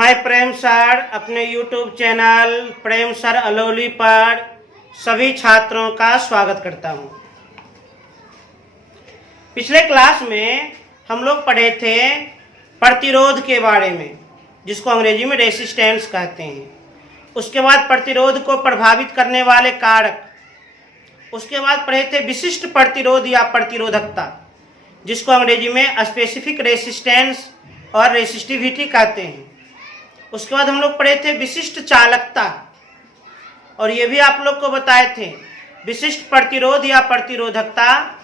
मैं प्रेम सर अपने YouTube channel प्रेम sir Alauli पर सभी छात्रों का स्वागत करता हूं। पिछले क्लास में हम लोग पढ़े थे प्रतिरोध के बारे में, जिसको अंग्रेजी में रेसिस्टेंस कहते हैं। उसके बाद प्रतिरोध को प्रभावित करने वाले कारक, उसके बाद पढ़े थे विशिष्ट प्रतिरोध या प्रतिरोधकता, जिसको अंग्रेजी में स्पेसिफिक रेसिस्टेंस और रेसिस्टिविटी कहते हैं। उसके बाद हम लोग पढ़े थे विशिष्ट चालकता, और ये भी आप लोग को बताए थे विशिष्ट प्रतिरोध या प्रतिरोधकता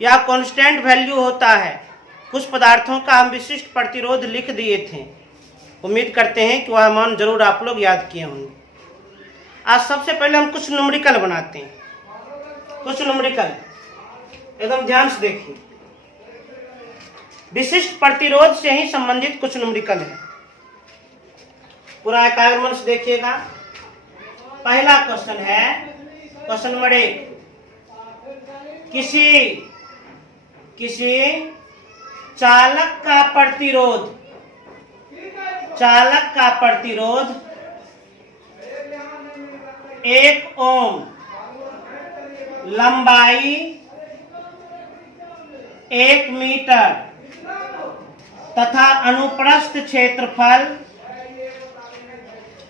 या कांस्टेंट वैल्यू होता है। कुछ पदार्थों का हम विशिष्ट प्रतिरोध लिख दिए थे। उम्मीद करते हैं कि वह मान जरूर आप लोग याद किए होंगे। आज सबसे पहले हम कुछ न्यूमेरिकल बनाते हैं। कुछ न्यूमेरिकल एकदम ध्यान से देखिए। विशिष्ट प्रतिरोध से ही संबंधित कुछ न्यूमेरिकल है। पूरा एकाग्र मन से देखिएगा। पहला क्वेश्चन है, क्वेश्चन नंबर 1, किसी चालक का प्रतिरोध 1 ओम, लंबाई 1 मीटर तथा अनुप्रस्थ क्षेत्रफल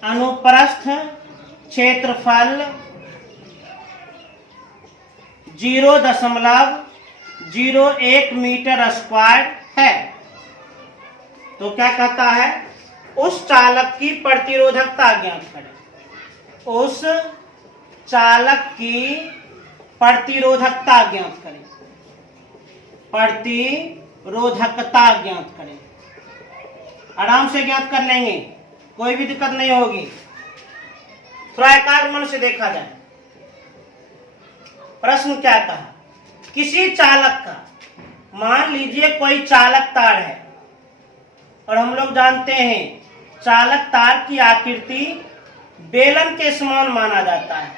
0.01 मीटर स्क्वायर है। तो क्या कहता है, उस चालक की प्रतिरोधकता ज्ञात करें। उस चालक की प्रतिरोधकता ज्ञात करें। प्रतिरोधकता ज्ञात करें। आराम से ज्ञात कर लेंगे, कोई भी दिक्कत नहीं होगी। थोड़ा एकाग्र मन से देखा जाए। प्रश्न क्या कहा, किसी चालक का, मान लीजिए कोई चालक तार है, और हम लोग जानते हैं चालक तार की आकृति बेलन के समान माना जाता है।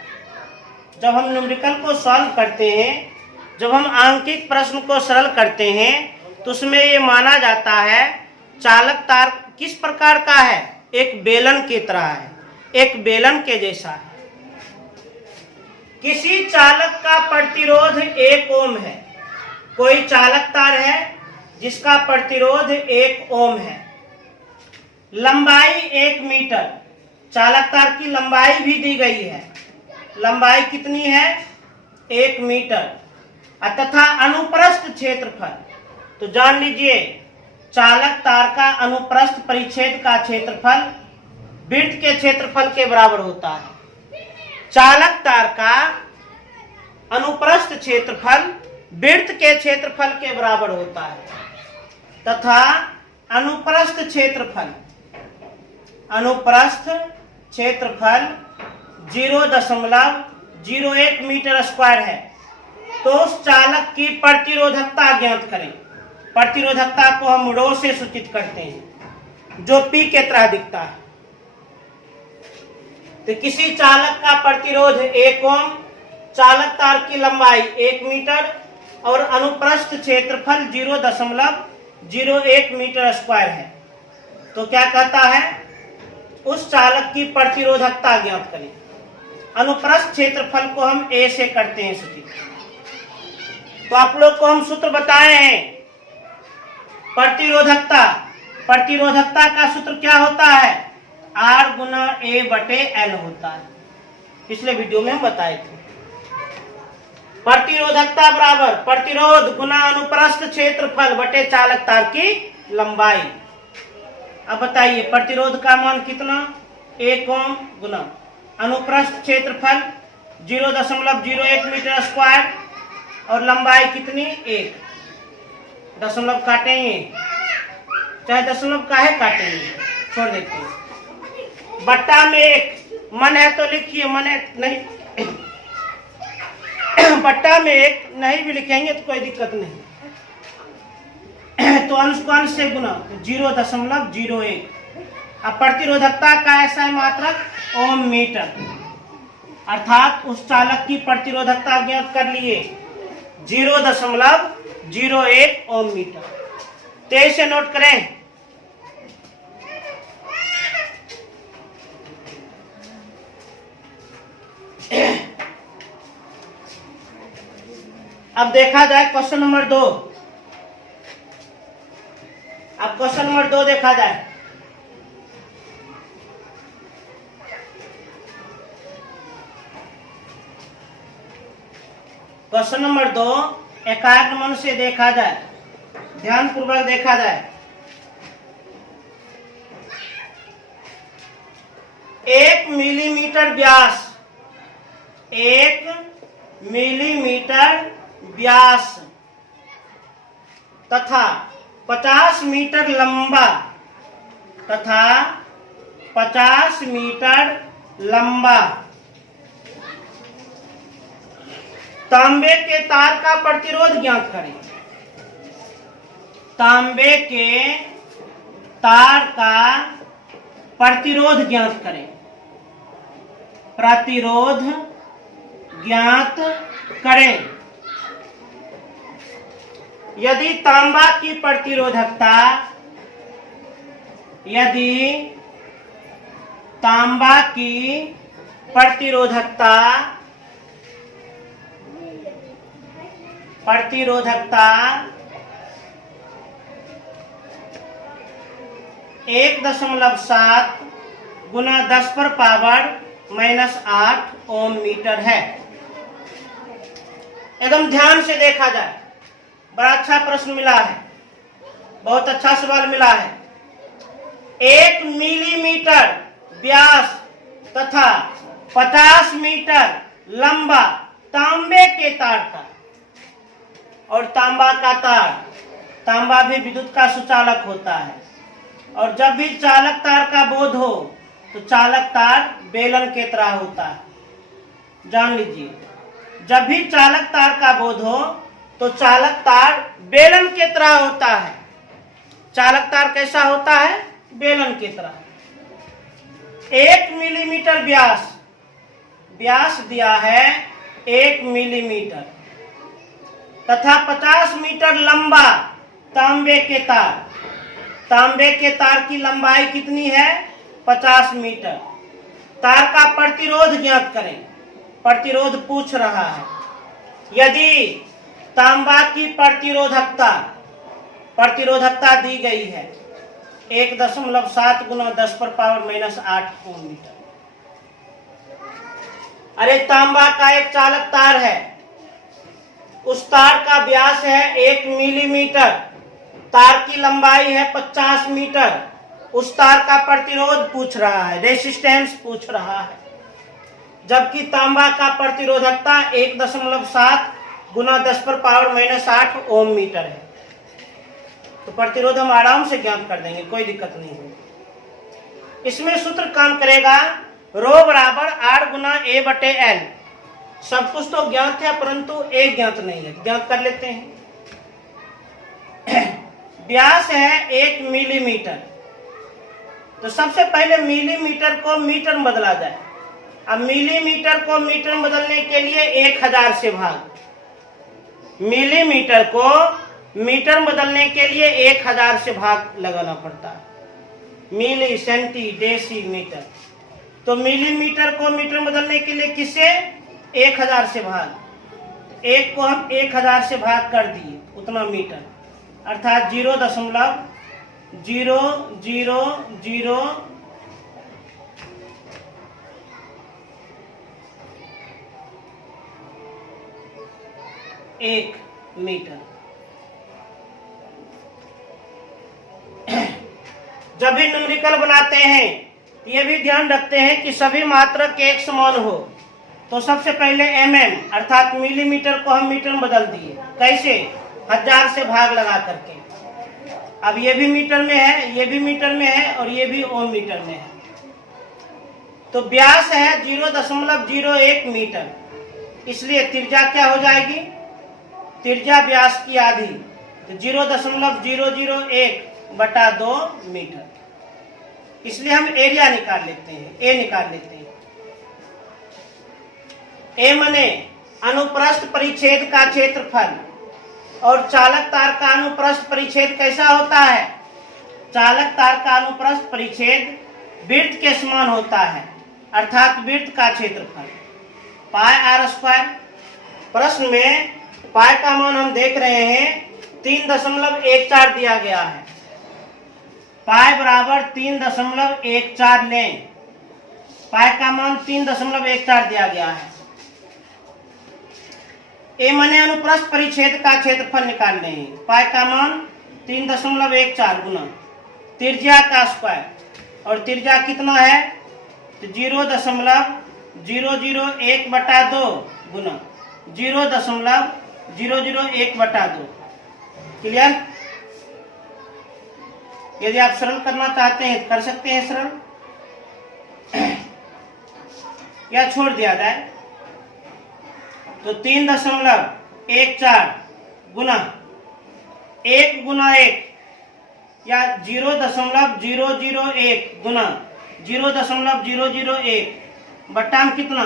जब हम न्यूमेरिकल को सॉल्व करते हैं, जब हम आंकिक प्रश्न को सरल करते हैं, तो उसमें ये माना जाता है चालक तार किस प्रकार का है, एक बेलन की तरह है, एक बेलन के जैसा है। किसी चालक का प्रतिरोध 1 ओम है। कोई चालक तार है जिसका प्रतिरोध 1 ओम है, लंबाई 1 मीटर। चालक तार की लंबाई भी दी गई है। लंबाई कितनी है, 1 मीटर, तथा अनुप्रस्थ क्षेत्रफल। तो जान लीजिए चालक तार का अनुप्रस्थ परिच्छेद का क्षेत्रफल वृत्त के क्षेत्रफल के बराबर होता है। चालक तार का अनुप्रस्थ क्षेत्रफल वृत्त के क्षेत्रफल के बराबर होता है, तथा अनुप्रस्थ क्षेत्रफल 0.01 मीटर स्क्वायर है। तो उस चालक की प्रतिरोधकता ज्ञात करें। प्रतिरोधकता को हम रो से सूचित करते हैं, जो P के तरह दिखता है। तो किसी चालक का प्रतिरोध 1 ओम, चालक तार की लंबाई 1 मीटर और अनुप्रस्थ क्षेत्रफल 0.01 मीटर स्क्वायर है। तो क्या कहता है, उस चालक की प्रतिरोधकता ज्ञात करें। अनुप्रस्थ क्षेत्रफल को हम A से करते हैं सूचित। तो आप लोग को हम सूत्र बताए हैं। प्रतिरोधकता का सूत्र क्या होता है, R गुना A बटे L होता है। पिछले वीडियो में हम बताए थे। प्रतिरोधकता बराबर प्रतिरोध गुना अनुप्रस्थ क्षेत्रफल बटे चालक तार की लंबाई। अब बताइए प्रतिरोध का मान कितना, 1 ओम गुना अनुप्रस्थ क्षेत्रफल 0.01 मीटर स्क्वायर और लंबाई कितनी, 1। दशमलव काटेंगे, चाहे दशमलव काहे काटेंगे, छोड़ देते हैं। बट्टा में 1, मन है तो लिखिए, मन है नहीं बट्टा में 1 नहीं भी लिखेंगे तो कोई दिक्कत नहीं। तो अंश को अंश से गुना 0.01। अब प्रतिरोधकता का ऐसा है मात्रक ओम मीटर, अर्थात उस चालक की प्रतिरोधकता ज्ञात कर लिए 0.01 ओम मीटर। 23 से नोट करें। अब देखा जाए क्वेश्चन नंबर 2। अब क्वेश्चन नंबर 2 देखा जाए। क्वेश्चन नंबर 2 एकाग्र मन से देखा जाए, ध्यान पूर्वक देखा जाए। 1 मिलीमीटर व्यास, 1 मिलीमीटर व्यास तथा 50 मीटर लंबा, तथा 50 मीटर लंबा तांबे के तार का प्रतिरोध ज्ञात करें। तांबे के तार का प्रतिरोध ज्ञात करें। प्रतिरोध ज्ञात करें। यदि तांबा की प्रतिरोधकता, यदि तांबा की प्रतिरोधकता 1.7 गुना 10⁻⁻8 ओम मीटर है। एकदम ध्यान से देखा जाए, बड़ा अच्छा प्रश्न मिला है, बहुत अच्छा सवाल मिला है। 1 मिलीमीटर व्यास तथा 50 मीटर लंबा तांबे के तार का, और तांबा का तार, तांबा भी विद्युत का सुचालक होता है, और जब भी चालक तार का बोध हो तो चालक तार बेलन के तरह होता है। जान लीजिए, जब भी चालक तार का बोध हो तो चालक तार बेलन के तरह होता है। चालक तार कैसा होता है? बेलन की तरह। 1 मिलीमीटर व्यास, व्यास दिया है 1 मिलीमीटर, तथा 50 मीटर लंबा तांबे के तार। तांबे के तार की लंबाई कितनी है? 50 मीटर। तार का प्रतिरोध ज्ञात करें। प्रतिरोध पूछ रहा है। यदि तांबा की प्रतिरोधकता, प्रतिरोधकता दी गई है 1.7 गुना 10⁻⁻8 ओम मीटर। अरे तांबा का एक चालक तार है, उस तार का व्यास है 1 मिलीमीटर, तार की लंबाई है 50 मीटर, उस तार का प्रतिरोध पूछ रहा है, रेसिस्टेंस पूछ रहा है। जबकि तांबा का प्रतिरोधकता 1.7 गुना 10⁻⁻8 ओम मीटर है, तो प्रतिरोध हम आराम से ज्ञात कर देंगे, कोई दिक्कत नहीं होगी। इसमें सूत्र काम करेगा, रो बराबर R गुना A/L। सब कुछ तो ज्ञात है परंतु ए ज्ञात नहीं है, ज्ञात कर लेते हैं। व्यास है 1 मिलीमीटर, तो सबसे पहले मिलीमीटर को मीटर में बदला जाए। अब मिलीमीटर को मीटर में बदलने के लिए 1000 से भाग, मिलीमीटर को मीटर में बदलने के लिए 1000 से भाग लगाना पड़ता है। मिली, सेंटी, डेसी, मीटर। तो मिलीमीटर को मीटर में बदलने के लिए किससे? 1000 से भाग। एक को हम 1000 से भाग कर दिए, उतना मीटर, अर्थात 0.00001 मीटर। जब भी न्यूमेरिकल बनाते हैं ये भी ध्यान रखते हैं कि सभी मात्रक एक समान हो। तो सबसे पहले mm अर्थात मिलीमीटर को हम मीटर में बदल दिए। कैसे? 1000 से भाग लगा करके। अब ये भी मीटर में है, ये भी मीटर में है, और ये भी ओम मीटर में है। तो व्यास है 0.01 मीटर, इसलिए त्रिज्या क्या हो जाएगी? त्रिज्या व्यास की आधी, तो 0.001/2 मीटर। इसलिए हम एरिया निकाल लेते हैं, ए निकाल लेते हैं। ए मने अनुप्रस्थ परिच्छेद का क्षेत्रफल, और चालक तार का अनुप्रस्थ परिच्छेद कैसा होता है? चालक तार का अनुप्रस्थ परिच्छेद वृत्त के समान होता है, अर्थात वृत्त का क्षेत्रफल पाई r²। प्रश्न में पाई का मान हम देख रहे हैं 3.14 दिया गया है। पाई बराबर 3.14 लें। पाई का मान 3.14 दिया गया है। ए माने अनुप्रस्थ परिच्छेद का क्षेत्रफल निकाल लेंगे। पाई का मान 3.14 गुना त्रिज्या का स्क्वायर, और त्रिज्या कितना है तो 0.001/2 गुना 0.001/2। क्लियर? यदि आप सरल करना चाहते हैं कर सकते हैं सरल, या छोड़ दिया जाए तो 3.14 गुना 1 गुना 1 या 0.001 गुना 0.001 बट्टा में कितना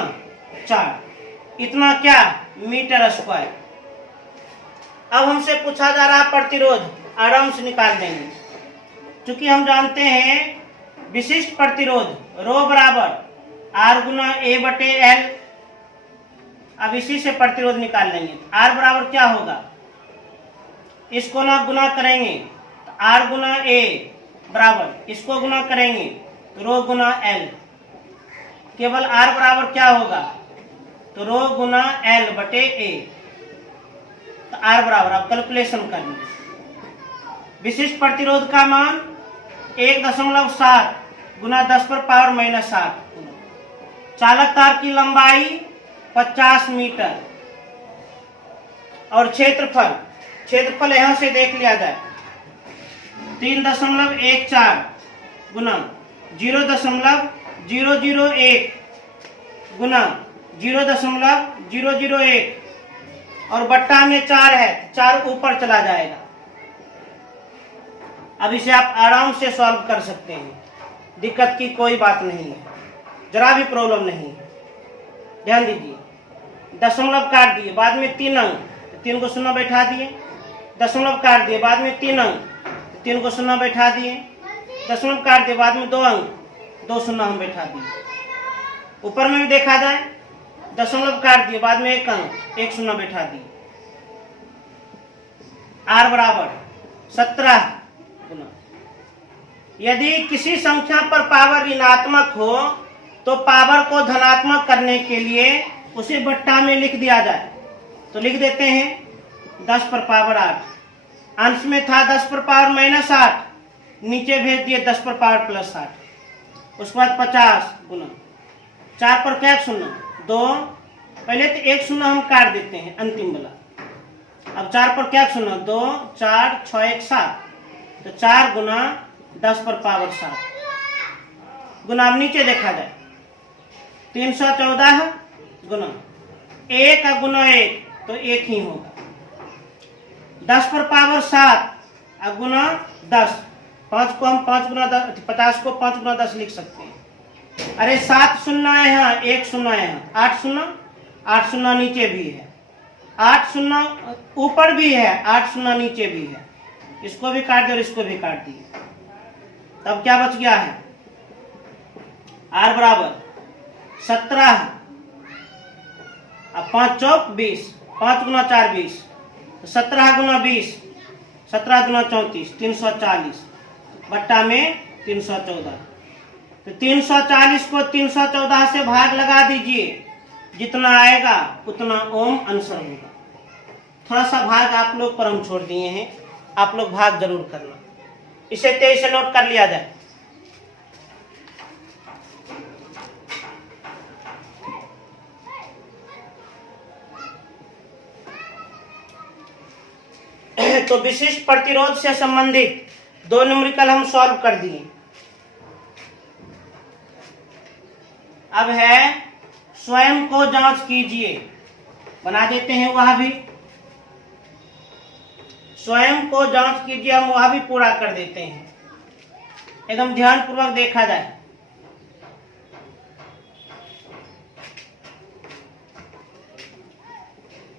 4, इतना क्या मीटर स्क्वायर। अब हमसे पूछा जा रहा प्रतिरोध, आराम से निकाल देंगे। क्योंकि हम जानते हैं विशिष्ट प्रतिरोध रो बराबर R गुना A/L। अब इसी से प्रतिरोध निकाल लेंगे। R बराबर क्या होगा, इसको ना गुना करेंगे तो R गुना A बराबर, इसको गुना करेंगे तो रो गुना L। केवल R बराबर क्या होगा तो रो गुना L/A। तो R बराबर, आप कैलकुलेशन कर लीजिए। विशिष्ट प्रतिरोध का मान 1.7 गुना 10⁻⁻7। चालक तार की लंबाई 50 मीटर और क्षेत्रफल यहां से देख लिया जाए 3.14 गुना 0.001 गुना 0.001 और बट्टा में 4 है, 4 ऊपर चला जाएगा। अब इसे आप आराम से सॉल्व कर सकते हैं, दिक्कत की कोई बात नहीं है, जरा भी प्रॉब्लम नहीं है। ध्यान दीजिए, दशमलव काट दिए, बाद में 3 अंक, 3 को शून्य बैठा दिए। दशमलव काट दिए, बाद में 3 अंक, 3 को शून्य बैठा दिए। दशमलव काट दिए, बाद में 2 अंक, 2 शून्य हम बैठा दिए। ऊपर में भी देखा जाए, दशमलव काट दिए, बाद में 1 अंक, 1 शून्य बैठा दिए। R बराबर 17 गुना। यदि किसी संख्या पर पावर ऋणात्मक हो तो पावर को धनात्मक करने के लिए उसे बट्टा में लिख दिया जाए। तो लिख देते हैं 10⁻8। अंश में था 10⁻−8, नीचे भेज दिए 10⁻+8। उसके बाद 50 गुना 4 पर क्या शून्य 2, पहले तो 1 शून्य हम काट देते हैं अंतिम वाला। अब 4 पर क्या शून्य 2, 4, 6, 1, 7। तो 4 गुना 10⁻7 गुना, अब नीचे देखा जाए 314 गुना 1 गुना 1 तो 1 ही होगा। 10⁻7 गुना 10, 5 को हम 5 गुना 10, 50 को 5 गुना 10 लिख सकते हैं। अरे 7 शून्य है यहाँ, 1 शून्य है यहाँ, 8 शून्य नीचे भी है, 8 शून्य ऊपर भी है, 8 शून्य नीचे भी है। इसको भी काट दिए और इसको भी काट दिए, तब क्या बच गया है R बराबर 17। अब 5 चौक 20, 5 गुना 4 20, 17 गुना 20, 17 गुना 34, 340 बट्टा में 314। तो 340 को 314 से भाग लगा दीजिए, जितना आएगा उतना ओम आंसर होगा। थोड़ा सा भाग आप लोग पर हम छोड़ दिए हैं, आप लोग भाग जरूर करना। इसे तेज से नोट कर लिया जाए। तो विशिष्ट प्रतिरोध से संबंधित 2 न्यूमेरिकल हम सॉल्व कर दिए। अब है स्वयं को जांच कीजिए, बना देते हैं वह भी। स्वयं को जांच कीजिए, हम वह भी पूरा कर देते हैं। एकदम ध्यान पूर्वक देखा जाए।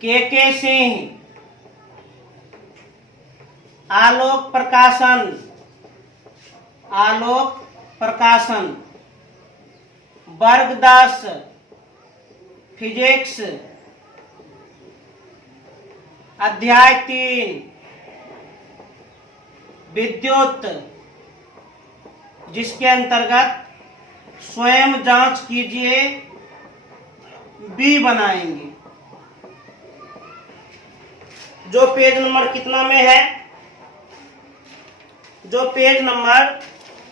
के सिंह, आलोक प्रकाशन, वर्गदास फिजिक्स, अध्याय 3 विद्युत, जिसके अंतर्गत स्वयं जांच कीजिए बी बनाएंगे, जो पेज नंबर कितना में है, जो पेज नंबर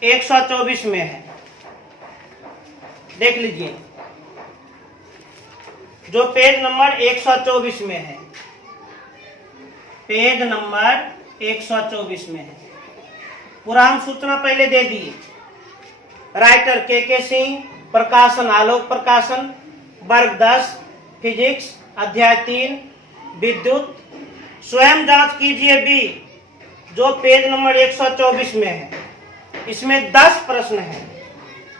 124 में है। देख लीजिए, जो पेज नंबर 124 में है, पेज नंबर 124 में है। पूरा हम सूचना पहले दे दिए। राइटर के सिंह, प्रकाशन आलोक प्रकाशन, वर्ग 10 फिजिक्स, अध्याय 3 विद्युत, स्वयं जांच कीजिए बी, जो पेज नंबर 124 में है। इसमें 10 प्रश्न हैं।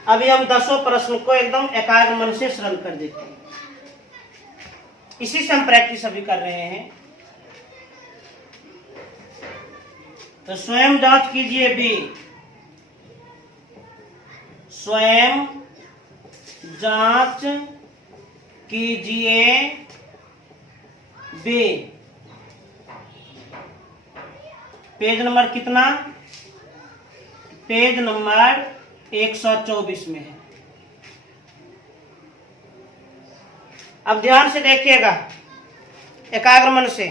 अभी हम 10 प्रश्न को एकदम एकाग्र मन से श्रवण कर देते हैं। इसी से हम प्रैक्टिस अभी कर रहे हैं। तो स्वयं जांच कीजिए बी, स्वयं जांच कीजिए बी, पेज नंबर कितना, पेज नंबर 124 में है। अब ध्यान से देखिएगा, एकाग्र मन से।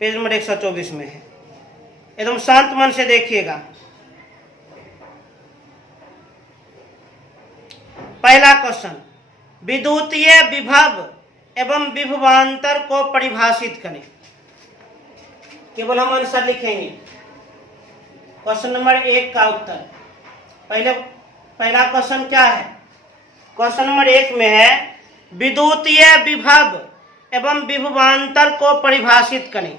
पेज नंबर 124 में है, एकदम शांत मन से देखिएगा। पहला क्वेश्चन, विद्युतीय विभव एवं विभवांतर को परिभाषित करें। केवल हम आंसर लिखेंगे। क्वेश्चन नंबर 1 का उत्तर। पहला क्वेश्चन क्या है? क्वेश्चन नंबर 1 में है विद्युतीय विभव एवं विभवांतर को परिभाषित करें।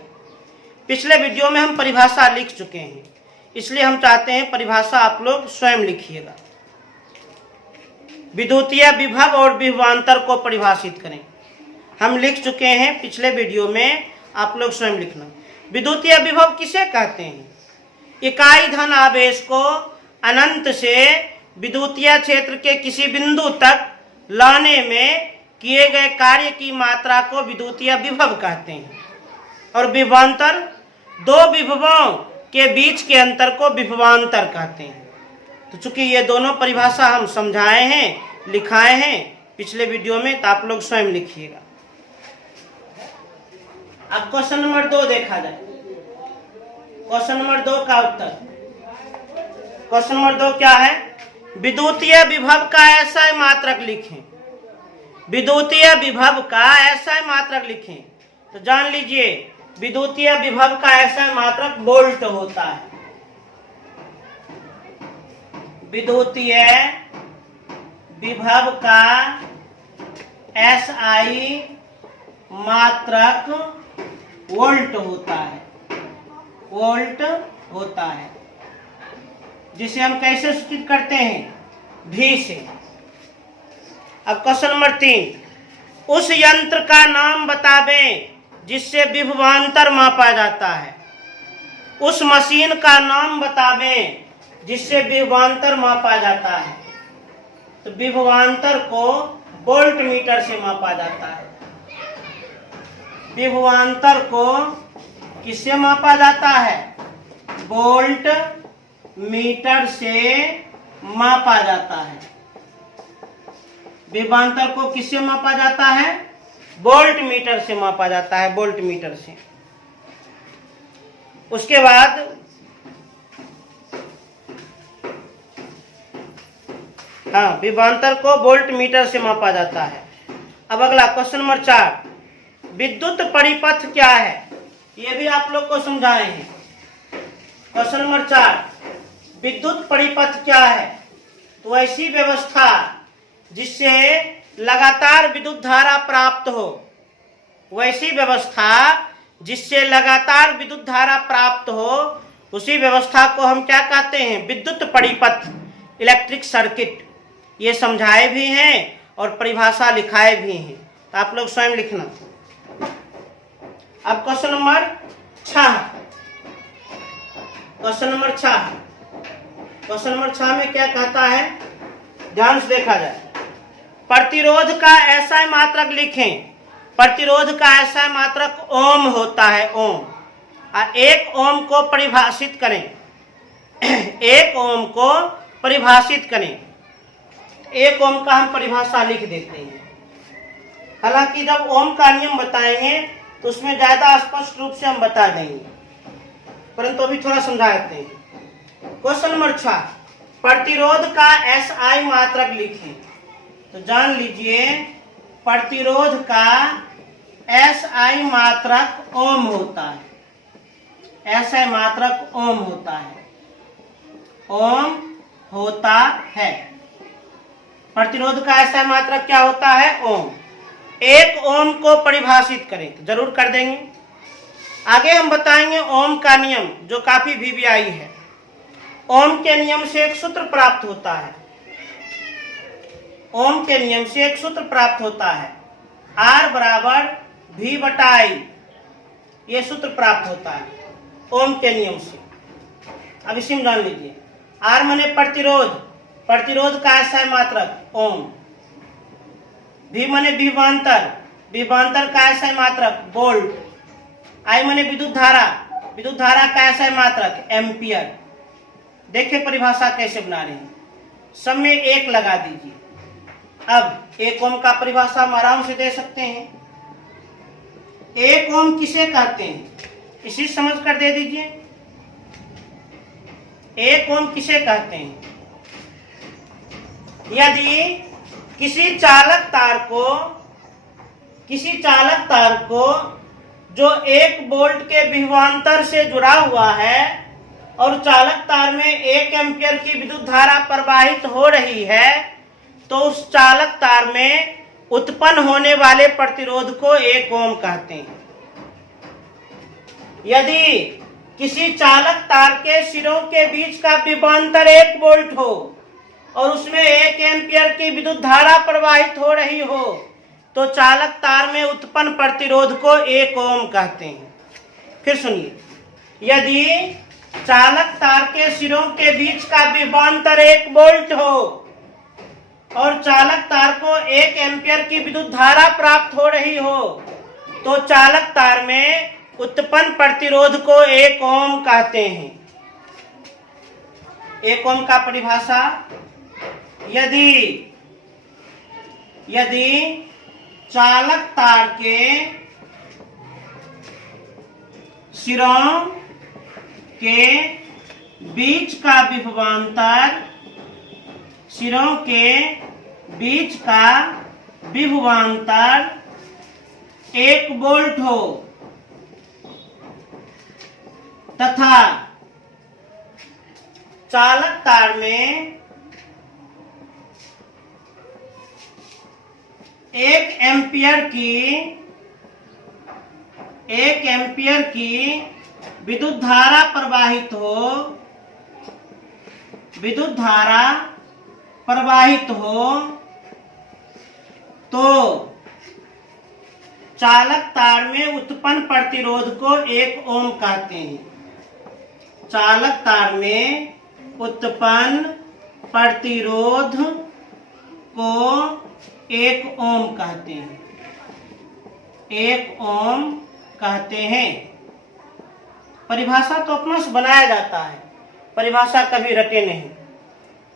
पिछले वीडियो में हम परिभाषा लिख चुके हैं, इसलिए हम चाहते हैं परिभाषा आप लोग स्वयं लिखिएगा। विद्युतीय विभव और विभवांतर को परिभाषित करें, हम लिख चुके हैं पिछले वीडियो में, आप लोग स्वयं लिखना। विद्युतीय विभव किसे कहते हैं? इकाई धन आवेश को अनंत से विद्युतीय क्षेत्र के किसी बिंदु तक लाने में किए गए कार्य की मात्रा को विद्युतीय विभव कहते हैं। और विभवांतर, दो विभवों के बीच के अंतर को विभवांतर कहते हैं। तो चूंकि ये दोनों परिभाषा हम समझाए हैं, लिखाए हैं पिछले वीडियो में, तो आप लोग स्वयं लिखिएगा। अब क्वेश्चन नंबर 2 देखा जाए। क्वेश्चन नंबर 2 का उत्तर। क्वेश्चन नंबर 2 क्या है? विद्युतीय विभव का ऐसा मात्रक लिखें। विद्युतीय विभव का ऐसा मात्रक लिखें। तो जान लीजिए, विद्युतीय विभव का ऐसा मात्रक वोल्ट होता है। विद्युतीय विभव का एसआई मात्रक वोल्ट होता है। वोल्ट होता है, जिसे हम कैसे सूचित करते हैं? भी से। अब क्वेश्चन नंबर 3, उस यंत्र का नाम बतावें जिससे विभवांतर मापा जाता है। उस मशीन का नाम बतावें जिससे विभवांतर मापा जाता है। तो विभवांतर को वोल्ट मीटर से मापा जाता है। विभवांतर को किससे मापा जाता है? वोल्ट मीटर से मापा जाता है। विभवांतर को किससे मापा जाता है? वोल्ट मीटर से मापा जाता है, वोल्ट मीटर से। उसके बाद विभवांतर को वोल्ट मीटर से मापा जाता है। अब अगला क्वेश्चन नंबर 4, विद्युत परिपथ क्या है? ये भी आप लोग को समझाए हैं। क्वेश्चन नंबर 4, विद्युत परिपथ क्या है? तो ऐसी व्यवस्था जिससे लगातार विद्युत धारा प्राप्त हो। वैसी व्यवस्था जिससे लगातार विद्युत धारा प्राप्त हो, उसी व्यवस्था को हम क्या कहते हैं? विद्युत परिपथ, इलेक्ट्रिक सर्किट। ये समझाए भी हैं और परिभाषा लिखाए भी हैं, तो आप लोग स्वयं लिखना। अब question number 6। Question number 6। Question number 6 में क्या कहता है? ध्यान से देखा जाए। प्रतिरोध का ऐसा मात्रक लिखें। प्रतिरोध का ऐसा मात्रक ओम होता है, ओम। और एक ओम को परिभाषित करें, एक ओम को परिभाषित करें, एक ओम का हम परिभाषा लिख देते हैं। हालांकि जब ओम का नियम बताएंगे तो उसमें ज्यादा स्पष्ट रूप से हम बता देंगे, परंतु अभी थोड़ा समझा देते हैं। क्वेश्चन नंबर 6, प्रतिरोध का SI मात्रक लिखें। तो जान लीजिए प्रतिरोध का SI मात्रक ओम होता है, SI मात्रक ओम होता है, ओम होता है। प्रतिरोध का SI मात्रक क्या होता है? ओम। एक ओम को परिभाषित करें तो जरूर कर देंगे। आगे हम बताएंगे ओम का नियम, जो काफी VVI है। ओम के नियम से एक सूत्र प्राप्त होता है, ओम के नियम से एक सूत्र प्राप्त होता है, R बराबर V/I। ये सूत्र प्राप्त होता है ओम के नियम से। अब इसी में जान लीजिए, R माने प्रतिरोध, प्रतिरोध का SI मात्रक ओम। V माने विभवांतर, विभवांतर का SI मात्रक वोल्ट। I माने विद्युत धारा, विद्युत धारा का SI मात्रक एम्पियर। देखिए परिभाषा कैसे बना रहे हैं, सब में एक लगा दीजिए। अब एक ओम का परिभाषा हम आराम से दे सकते हैं। एक ओम किसे कहते हैं, इसी समझ कर दे दीजिए। एक ओम किसे कहते हैं? यदि किसी चालक तार को जो 1 वोल्ट के विभवांतर से जुड़ा हुआ है और चालक तार में 1 एम्पियर की विद्युत धारा प्रवाहित हो रही है, तो उस चालक तार में उत्पन्न होने वाले प्रतिरोध को 1 ओम कहते हैं। यदि किसी चालक तार के सिरों के बीच का विभवांतर 1 वोल्ट हो और उसमें 1 एम्पियर की विद्युत धारा प्रवाहित हो रही हो, तो चालक तार में उत्पन्न प्रतिरोध को 1 ओम कहते हैं। फिर सुनिए, यदि चालक तार के सिरों के बीच का विभवांतर 1 वोल्ट हो और चालक तार को 1 एम्पियर की विद्युत धारा प्राप्त हो रही हो, तो चालक तार में उत्पन्न प्रतिरोध को 1 ओम कहते हैं। 1 ओम का परिभाषा, यदि चालक तार के सिरों के बीच का विभवांतर, सिरों के बीच का विभवांतर 1 वोल्ट हो तथा चालक तार में 1 एम्पियर की विद्युत धारा प्रवाहित हो, तो चालक तार में उत्पन्न प्रतिरोध को 1 ओम कहते हैं। चालक तार में उत्पन्न प्रतिरोध को 1 ओम कहते हैं, 1 ओम कहते हैं। परिभाषा तो अपना से बनाया जाता है, परिभाषा कभी रटे नहीं।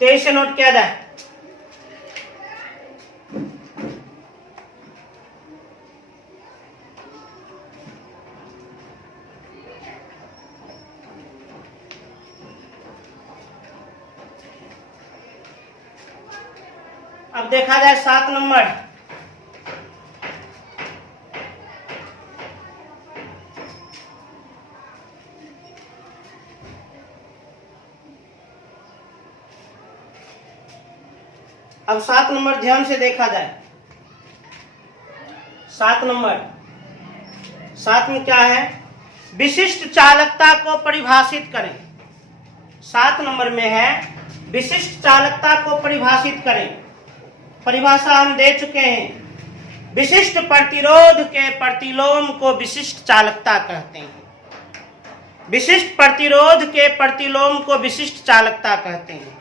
23 से नोट किया जाए। अब देखा जाए 7 नंबर। अब 7 नंबर ध्यान से देखा जाए। 7 नंबर, 7 में क्या है? विशिष्ट चालकता को परिभाषित करें। 7 नंबर में है विशिष्ट चालकता को परिभाषित करें। परिभाषा हम दे चुके हैं। विशिष्ट प्रतिरोध के प्रतिलोम को विशिष्ट चालकता कहते हैं। विशिष्ट प्रतिरोध के प्रतिलोम को विशिष्ट चालकता कहते हैं।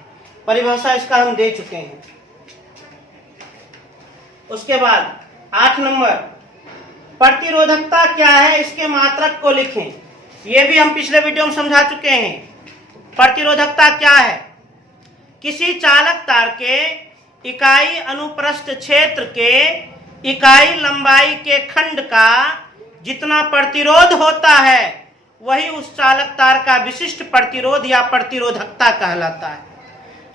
परिभाषा इसका हम दे चुके हैं। उसके बाद 8 नंबर, प्रतिरोधकता क्या है, इसके मात्रक को लिखें। ये भी हम पिछले वीडियो में समझा चुके हैं। प्रतिरोधकता क्या है? किसी चालक तार के इकाई अनुप्रस्थ क्षेत्र के इकाई लंबाई के खंड का जितना प्रतिरोध होता है वही उस चालक तार का विशिष्ट प्रतिरोध या प्रतिरोधकता कहलाता है।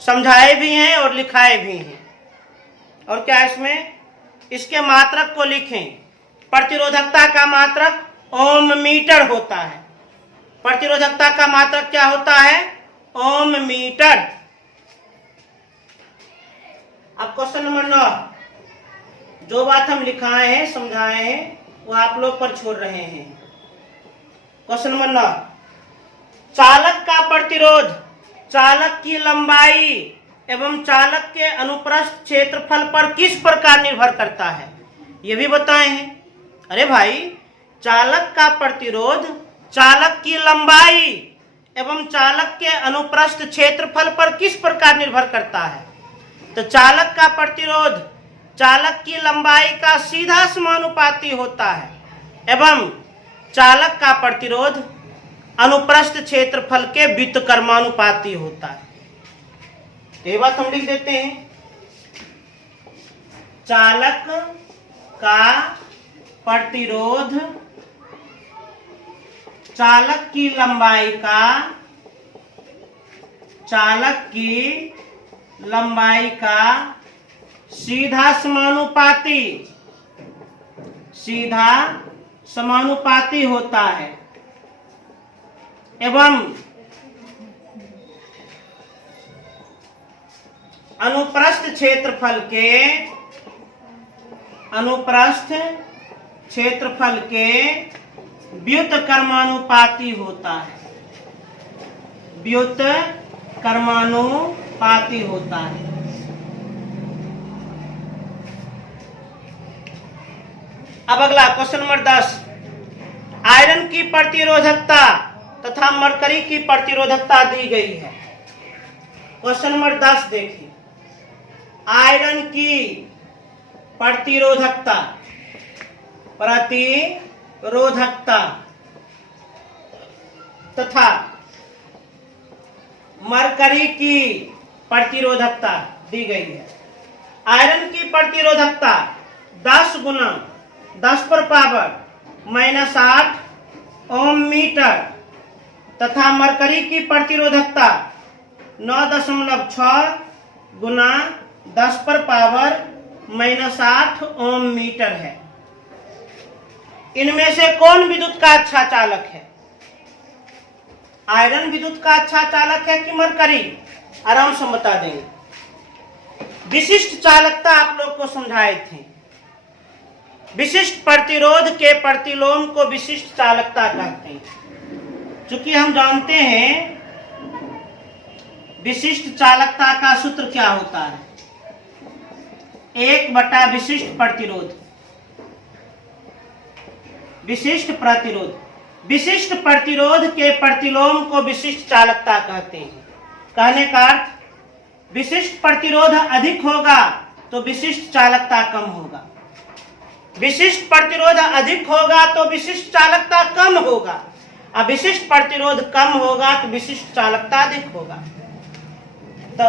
समझाए भी हैं और लिखाए भी हैं। और क्या इसमें इसके मात्रक को लिखें। प्रतिरोधकता का मात्रक ओम मीटर होता है। प्रतिरोधकता का मात्रक क्या होता है? ओम मीटर। अब क्वेश्चन नंबर 9, जो बात हम लिखाए हैं समझाए हैं वो आप लोग पर छोड़ रहे हैं। क्वेश्चन नंबर 9, चालक का प्रतिरोध चालक की लंबाई एवं चालक के अनुप्रस्थ क्षेत्रफल पर किस प्रकार निर्भर करता है, ये भी बताए हैं। अरे भाई, चालक का प्रतिरोध चालक की लंबाई एवं चालक के अनुप्रस्थ क्षेत्रफल पर किस प्रकार निर्भर करता है? तो चालक का प्रतिरोध चालक की लंबाई का सीधा समानुपाती होता है एवं चालक का प्रतिरोध अनुप्रस्थ क्षेत्रफल के व्युत्क्रमानुपाती होता है। ये बात हम लिख देते हैं। चालक का प्रतिरोध चालक की लंबाई का सीधा समानुपाती होता है एवं अनुप्रस्थ क्षेत्रफल के व्युत्क्रमानुपाती होता है। व्युत्क्रमानुपाती होता है। अब अगला क्वेश्चन नंबर 10, आयरन की प्रतिरोधकता तथा मरकरी की प्रतिरोधकता दी गई है। क्वेश्चन नंबर 10 देखिए, आयरन की प्रतिरोधकता तथा मरकरी की प्रतिरोधकता दी गई है। आयरन की प्रतिरोधकता 10 गुना 10⁻⁻8 ओम मीटर तथा मरकरी की प्रतिरोधकता 9.6 गुना 10⁻⁻8 ओम मीटर है। इनमें से कौन विद्युत का अच्छा चालक है? आयरन विद्युत का अच्छा चालक है कि मरकरी? आराम से बता देंगे। विशिष्ट चालकता आप लोग को समझाए थे। विशिष्ट प्रतिरोध के प्रतिलोम को विशिष्ट चालकता कहते हैं। चूंकि हम जानते हैं विशिष्ट चालकता का सूत्र क्या होता है, 1/विशिष्ट प्रतिरोध। विशिष्ट प्रतिरोध के प्रतिलोम को विशिष्ट चालकता कहते हैं। कहने का अर्थ, विशिष्ट प्रतिरोध अधिक होगा तो विशिष्ट चालकता कम होगा, विशिष्ट प्रतिरोध अधिक होगा तो विशिष्ट चालकता कम होगा, और विशिष्ट प्रतिरोध कम होगा तो विशिष्ट चालकता अधिक होगा। तो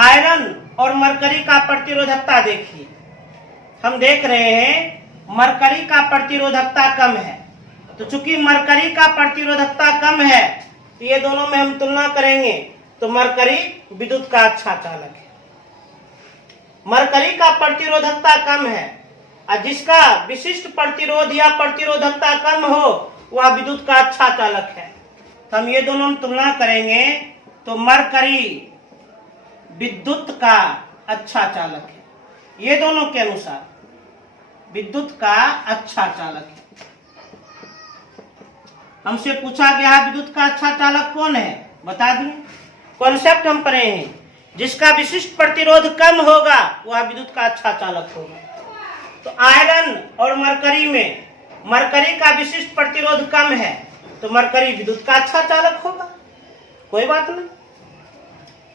आयरन और मरकरी का प्रतिरोधकता देखिए, हम देख रहे हैं मरकरी का प्रतिरोधकता कम है। तो चूंकि मरकरी का प्रतिरोधकता कम है, ये दोनों में हम तुलना करेंगे तो मरकरी विद्युत का अच्छा चालक है। मरकरी का प्रतिरोधकता कम है और जिसका विशिष्ट प्रतिरोध या प्रतिरोधकता कम हो वह विद्युत का अच्छा चालक है। तो हम ये दोनों में तुलना करेंगे तो मरकरी विद्युत का अच्छा चालक है। ये दोनों के अनुसार विद्युत का अच्छा चालक है। हमसे पूछा गया विद्युत का अच्छा चालक कौन है, बता दिए। कॉन्सेप्ट हम पढ़े हैं, जिसका विशिष्ट प्रतिरोध कम होगा वह विद्युत का अच्छा चालक होगा। तो आयरन और मरकरी में मरकरी का विशिष्ट प्रतिरोध कम है तो मरकरी विद्युत का अच्छा चालक होगा, कोई बात नहीं।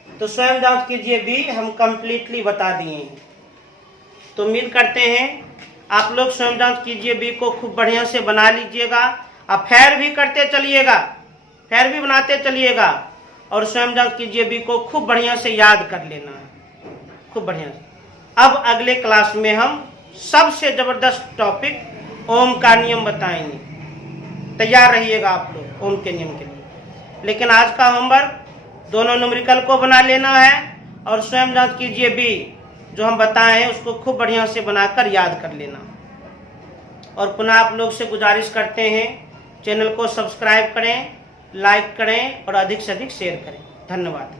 तो स्वयं जांच कीजिए भी, हम कंप्लीटली बता दिए हैं। तो उम्मीद करते हैं आप लोग स्वयं जांच कीजिए, बी को खूब बढ़िया से बना लीजिएगा। अब फेर भी करते चलिएगा, फेर भी बनाते चलिएगा और स्वयं जांच कीजिए बी को खूब बढ़िया से याद कर लेना है, खूब बढ़िया से। अब अगले क्लास में हम सबसे जबरदस्त टॉपिक ओम का नियम बताएंगे। तैयार रहिएगा आप लोग ओम के नियम के लिए। लेकिन आज का होमवर्क दोनों न्यूमेरिकल को बना लेना है और स्वयं जांच कीजिए बी जो हम बताए हैं उसको खूब बढ़िया से बनाकर याद कर लेना। और पुनः आप लोग से गुजारिश करते हैं, चैनल को सब्सक्राइब करें, लाइक करें और अधिक से अधिक शेयर करें। धन्यवाद।